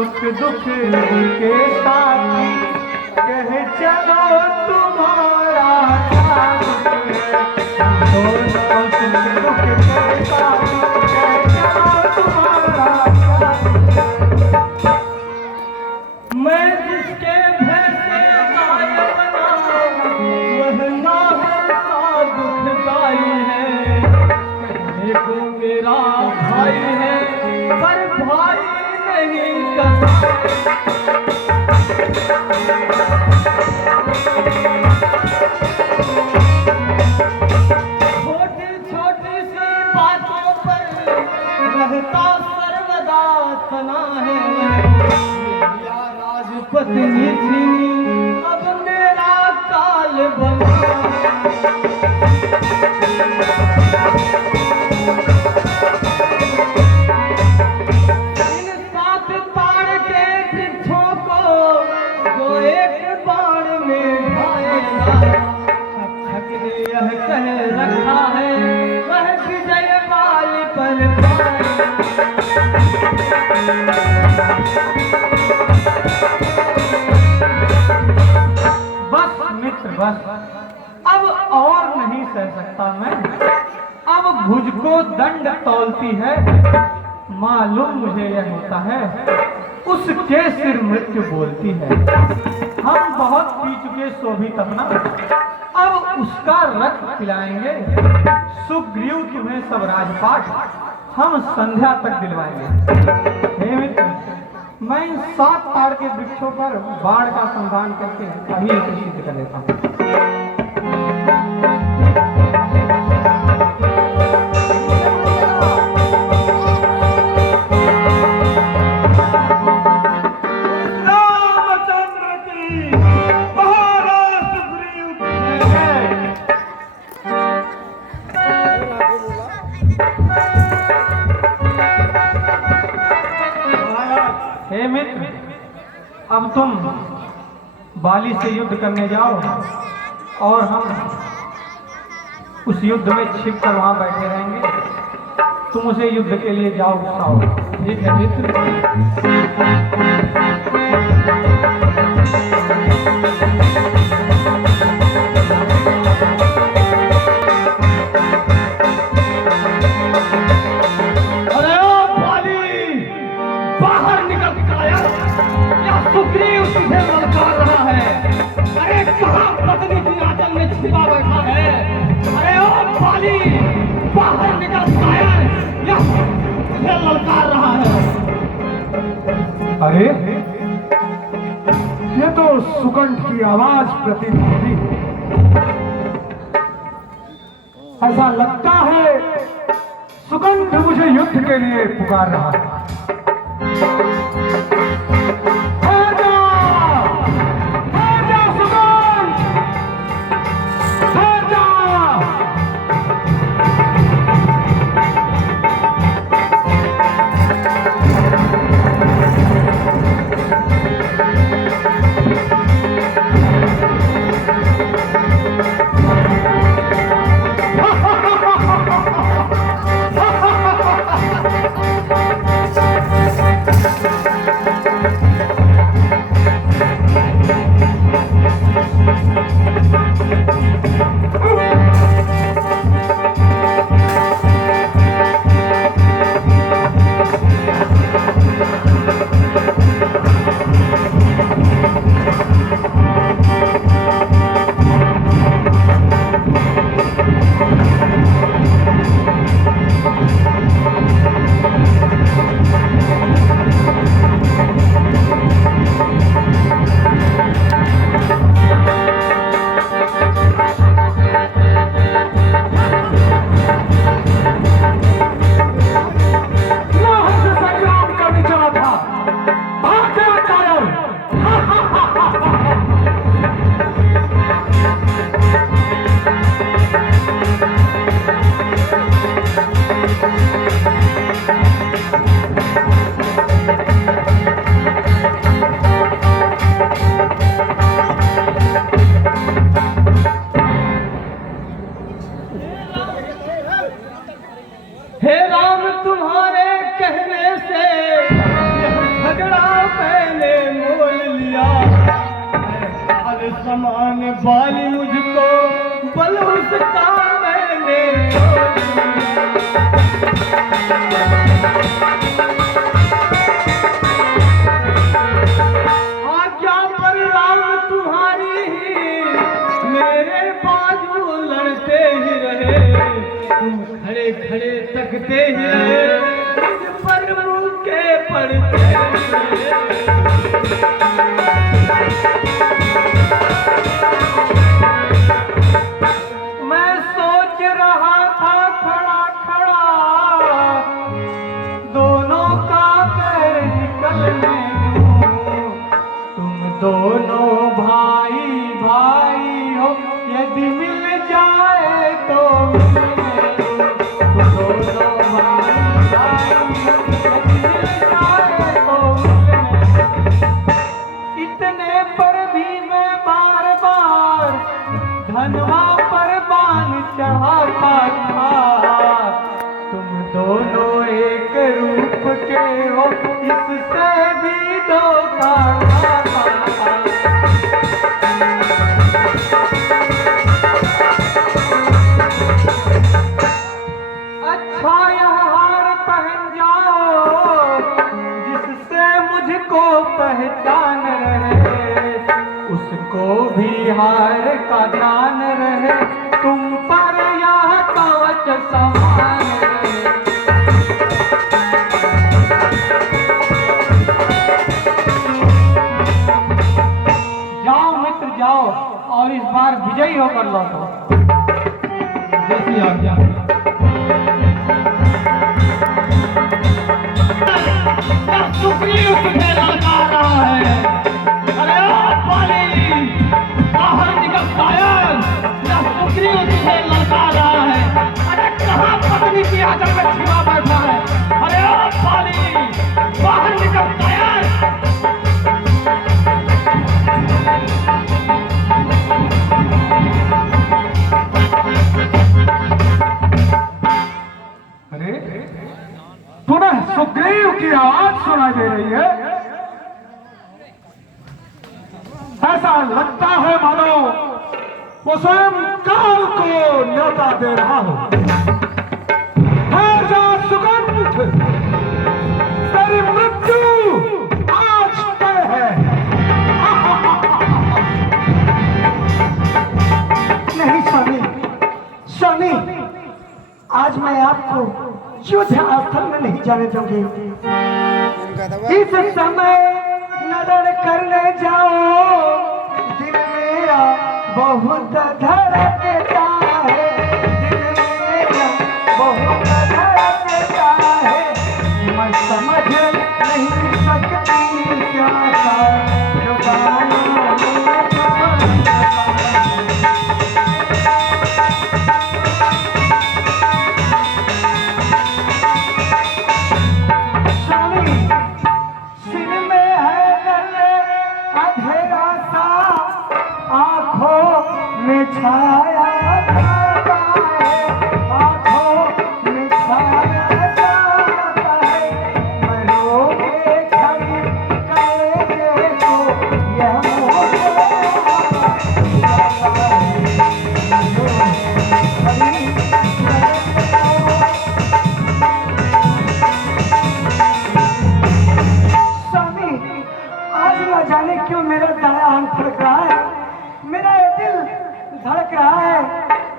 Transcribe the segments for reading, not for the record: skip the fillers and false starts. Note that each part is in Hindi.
सुख दुख के साथी, कह चलो तुम्हारा क्या दुख है। दोनों सुख दुख के साथी, कह चलो तुम्हारा क्या दुख है। मैं जिसके भय से गायब ना, वह ना दुखदाई है। कहने को मेरा भाई है, पर भाई नहीं कसाई। छोटी छोटी सी बातों पर रहता सर्वदा तना है। मेरा राजपत्नी थी, अब मेरा काल बना। इन सात ताड़ के वृक्षों को जो एक बाण में ढाएगा, छक ने यह कह रखा है, वह विजय वाली पर पाएगा। बस मित्र बस, अब और नहीं सह सकता मैं। अब भुज को दंड तौलती है, मालूम मुझे यह होता है, उसके सिर मृत्यु बोलती है। हम बहुत पी चुके शोभित अपना, अब उसका रक्त पिलाएंगे। सुग्रीव तुम्हें सब राजपाट हम संध्या तक दिलवाएंगे। हे मित्र, मैं इन 7 ताड़ के वृक्षों पर बाण का संधान करके अभी इसे सिद्ध कर लेता हूँ। हे मित्र, अब तुम बाली से युद्ध करने जाओ और हम उस युद्ध में छिप कर वहां बैठे रहेंगे। तुम उसे युद्ध के लिए जाओ उठाओ। ठीक है मित्र। सुग्रीव तुझे ललकार रहा है। अरे कहाँ पत्नी की आंचल में छिपा बैठा है। अरे ओ बाली, बाहर निकल कायर, यह तुझे ललकार रहा है। अरे ये तो सुकंठ की आवाज प्रतीत होती। ऐसा लगता है सुकंठ मुझे युद्ध के लिए पुकार रहा है। टुकड़ा मैंने मोल लिया, हर समान वाली मुझको बल उसका मैंने तोड़ लिया। आज्ञा पर राम तुम्हारी मेरे बाजू लड़ते ही रहे, तुम खड़े खड़े तकते ही रहे, मुझ पर मुँह के पड़ते ही रहे। मैं सोच रहा था खड़ा खड़ा, दोनों का पैर निकलने दूं, तुम दोनों भाई भाई हो, यदि मिल जाए तो मिलने दो। तुम दोनों भाई भाई हो, यदि मिल जाए तो मिलने दो। इतने पर भी मैं बार बार धनवा पर बाण चढ़ाता था, तुम दोनों एक रूप के हो, इससे भी धोखा खाता था। अच्छा यह हार पहन जाओ, जिससे मुझको पहचान रहे, उसको भी हार का ध्यान रहे, तुम पर यह कवच समान रहे। जाओ मित्र जाओ, और इस बार विजयी होकर लौटो। जैसी आज्ञा। सुग्रीव तुम्हें ललकार रहा है। अरे ओ पाली, बाहर निकल शायद, यह सुग्रीव तुम्हें ललकार रहा है। अरे कहाँ पत्नी की आंचल में छिपा बैठा है। अरे ओ पाली, बाहर निकल शायद। अरे पुनः सुग्रीव की आवाज सुनाई दे रही है। ऐसा लगता है मानो वो स्वयं काल को न्योता दे रहा हो। ऐसा सुगंध, तेरी मृत्यु आज तय है। नहीं स्वामी, स्वामी, आज मैं आपको युद्ध स्थल में नहीं जाने दूंगी। इस समय नजर करने जाओ, दिल मेरा बहुत धड़कता है, दिल मेरा बहुत धड़कता है। मैं समझ नहीं सकती क्या था जो गाना में था। छाया जाता है, आँखों में छाया जाता है, मैं रोके खड़ी कलेजे को यह स्वामी, आज न जाने क्यों मेरा दाया आंख फड़क रहा है, मेरा ये दिल धड़क रहा है।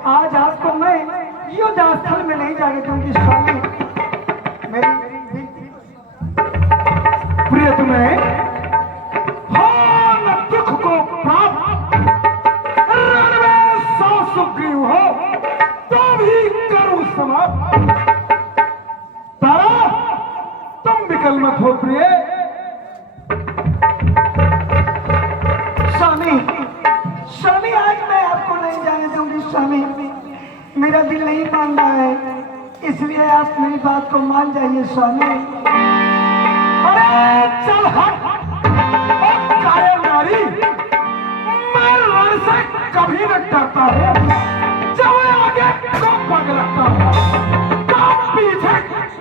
आज आपको मैं युद्ध स्थल में नहीं जाने दूंगी स्वामी। मेरी प्रिय तुम्हें हाँ दुख को प्राप्त रण में सौ सुग्रीव हो तो भी करूं समाप्त। तारा तुम विकल मत हो प्रिय। स्वामी, स्वामी, आज मैं आपको नहीं जाने दूंगी स्वामी। मेरा दिल नहीं मान रहा है, इसलिए आप मेरी बात को मान जाइए स्वामी। अरे चल हट और कायर नारी, मैं रण से कभी न डरता हूँ। जब आगे तो पग लगता हूँ, तो पीछे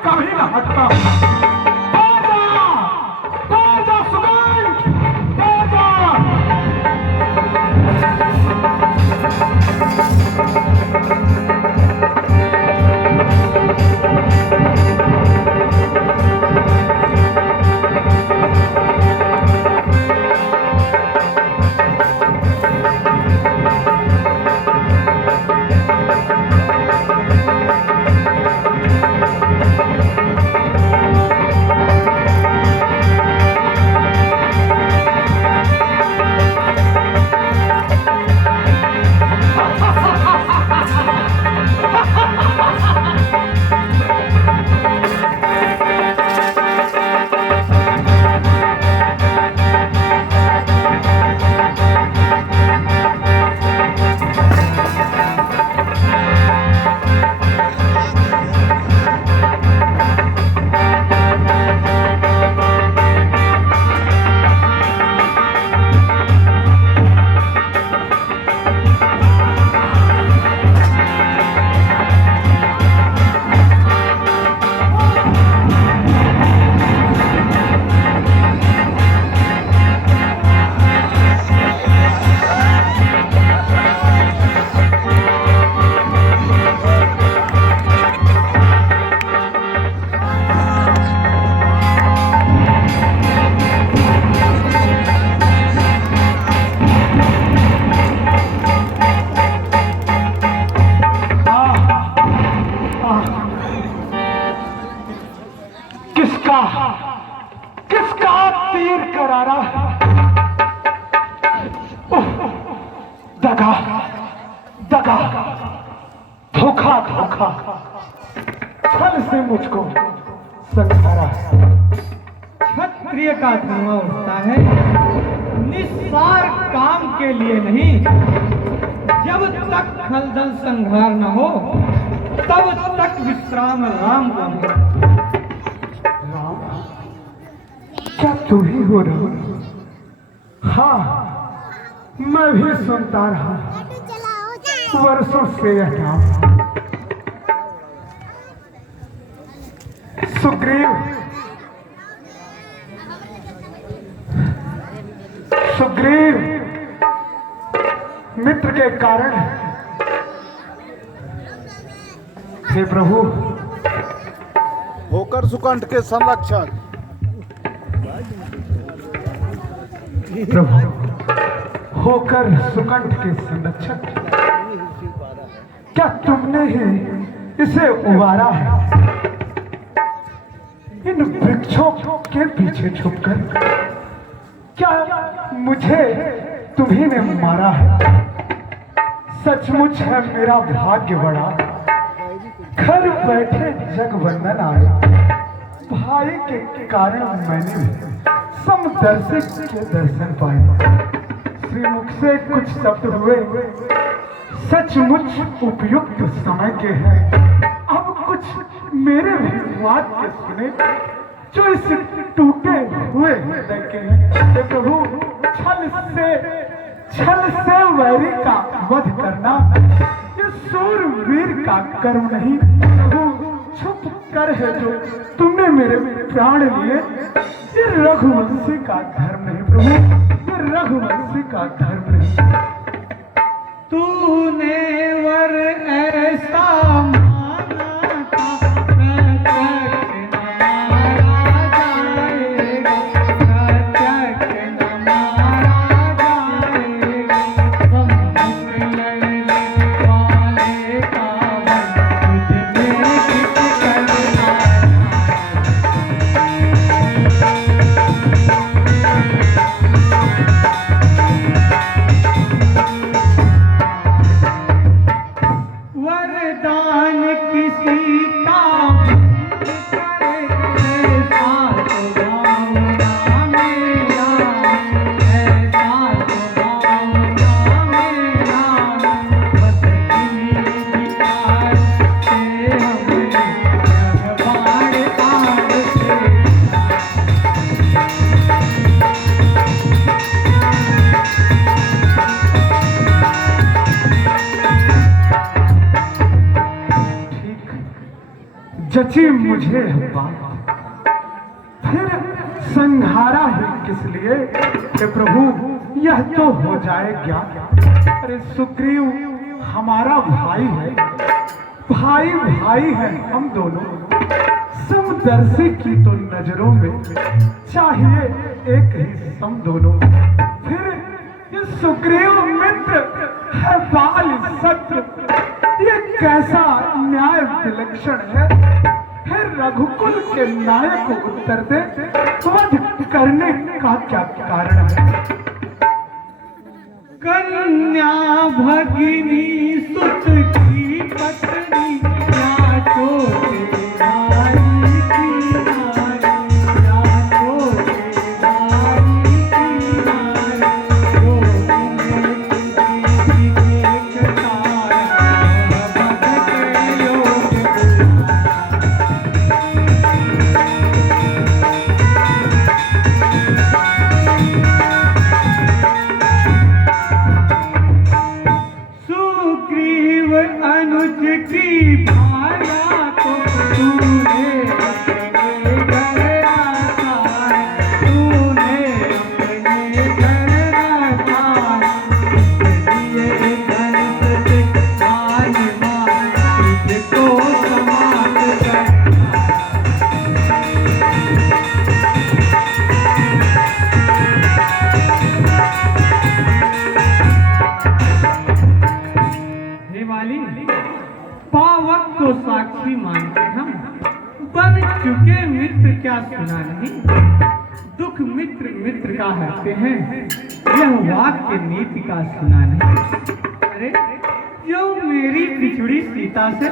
कभी न हटता हूँ। आजा, किसका किसका तीर करारा, दगा दगा, धोखा धोखा, छल से मुझको संसारा। क्षत्रिय का धुआं उठता है निस्सार काम के लिए नहीं। जब तक खलदल संहार न हो तब तक विश्राम राम को नहीं। क्या तू ही हो रहा? हाँ, मैं भी सुनता रहा वर्षों से यह नाम। सुग्रीव सुग्रीव मित्र के कारण, हे प्रभु, होकर सुकंठ के संरक्षक। प्रभु होकर सुकंठ के संरक्षक, क्या तुमने ही इसे उबारा है इन वृक्षों के पीछे छुपकर? क्या मुझे तुम्ही ने मारा है? सचमुच है मेरा भाग्य बड़ा, घर बैठे जगवंदन आए। भाई के कारण मैंने समदर्शी के दर्शन पाए। श्रीमुख से कुछ शब्द हुए, सचमुच उपयुक्त समय के हैं। अब कुछ मेरे भी वाक्य सुने जो इस टूटे हुए हृदय के हैं। हे प्रभु, छल से वैरी का वध करना ये सूरवीर का कर्म नहीं। प्रभु, छुप कर है जो तुमने मेरे प्राण लिए, ये रघुवंशी का धर्म नहीं। प्रभु, ये रघुवंशी का धर्म नहीं। तूने वर ऐसा माना था, प्रत्यक्ष न मारा जाएगा, प्रत्यक्ष न मारा जाएगा। सम्मुख लड़ने वाले का बल तुझ में किस करना। वरदान किसी का करे ऐसा स्वभाव ना मेरा, ऐसा स्वभाव ना मेरा। बस इन्हीं विचार से हमने यह बाण आग से जची मुझे बात, फिर संहारा ही किस लिए? हे प्रभु, यह तो हो जाए क्या? अरे सुग्रीव हमारा भाई है, भाई भाई है हम दोनों। समदर्शी की तो नजरों में चाहिए एक ही सम दोनों। फिर ये सुग्रीव मित्र है बाल शत्रु, ये कैसा न्याय विलक्षण है? फिर रघुकुल के नायक को उत्तर दे, वध करने का क्या कारण है? कन्या भगिनी सुत की पत्नी, या छोटे भाई की नारी, या छोटे भाई की नारी। जो तुम्हें किसी एक कारण भगत योग सुग्रीव क्या सुना नहीं? दुख मित्र मित्र का हरते हैं, यह वाक्य नीति का सुना नहीं। अरे जो मेरी बिछुड़ी सीता से